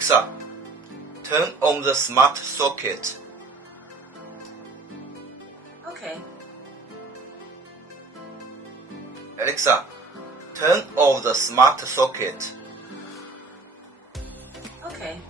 Alexa, turn on the smart socket. Okay. Alexa, turn off the smart socket. Okay.